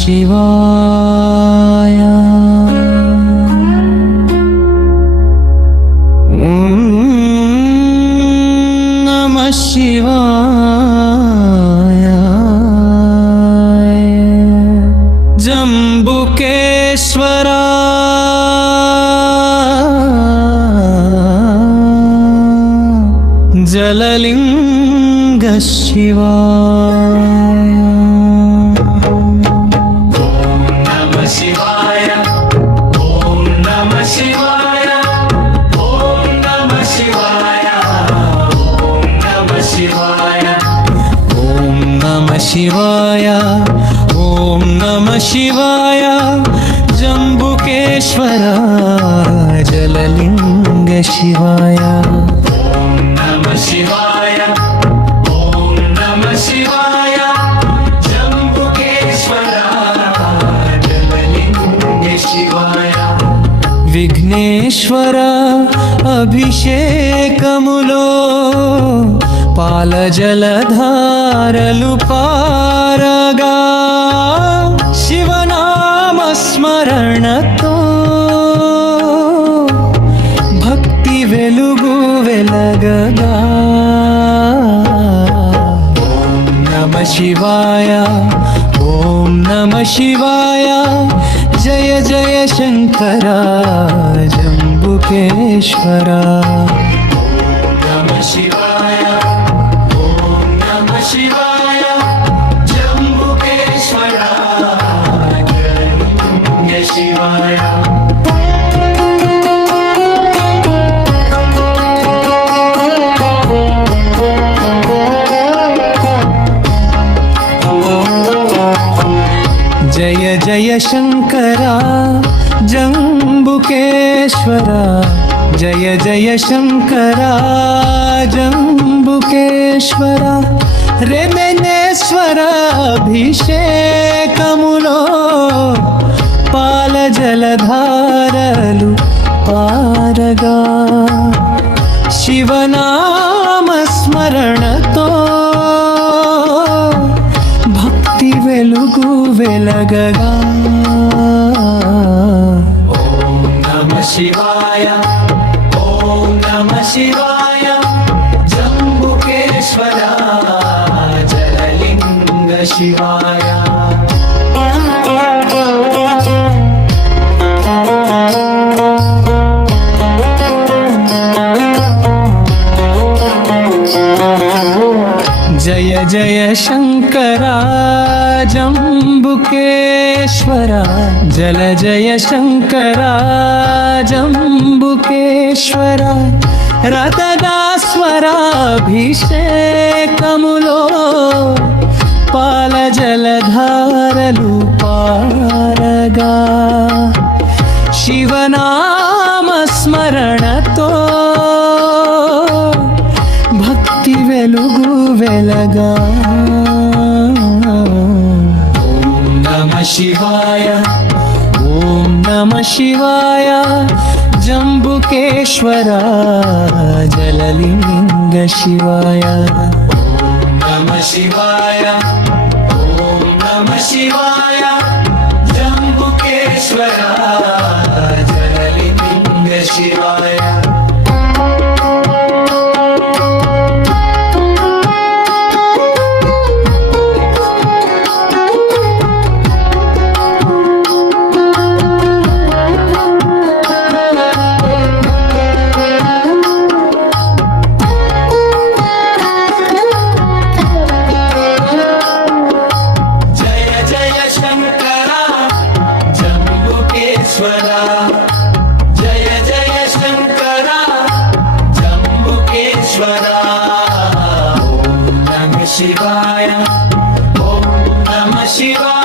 शिवाय नमः शिवाय जम्बुकेश्वरा जललिंग शिवाय ओम नमः शिवाय ओम नमः शिवाय ओम नमः शिवाय ओम नमः शिवाय ओम नमः शिवाय ओम नमः शिवाय जम्बुकेश्वरा जललिंग शिवाय ओम नमः शिवाय ओम नमः शिवाय जम्बुकेश्वरा जललिंग शिवाय विघ्नेश्वर अभिषेकमुलो पाल जलधारलु पारगा शिवनाम स्मरणतो भक्ति वेलुगु वेलगगा ओम नमः शिवाय ओम नमः शिवाय जय जय शंकरा जम्बुकेश्वरा नमः शिवाय ओम नमः शिवाय जम्बुकेश्वरा जललिंग शिवाय जय जय शंकरा जम्बुकेश्वरा जय जय शंकरा जम्बुकेश्वरा रेमेनेश्वर अभिषेकमुलो पाल जलधारलु पारगा शिवनाम स्मरणतो भक्ति वेलुगु वेलगगा ओम नमः शिवाय ओम नमः शिवाय जम्बुकेश्वरा जललिंग शिवाय जय जय शंकरा जम्बुकेश्वरा जल जय शंकरा जम्बुकेश्वरा रतदास्वराभिषेकमुलो पाल जलधारलु पारगा शिवनाम स्मरणतो भक्ति वेलुगु वेलगा ओम नमः शिवाय ओम नमः शिवाय जम्बुकेश्वरा जललिंग शिवाय ओम नमः शिवाय ओम नमः शिवाय जम्बुकेश्वरा जललिंग शिवाय जय जय शंकरा जम्बुकेश्वरा ओम नमः शिवाय ओम नमः शिवाय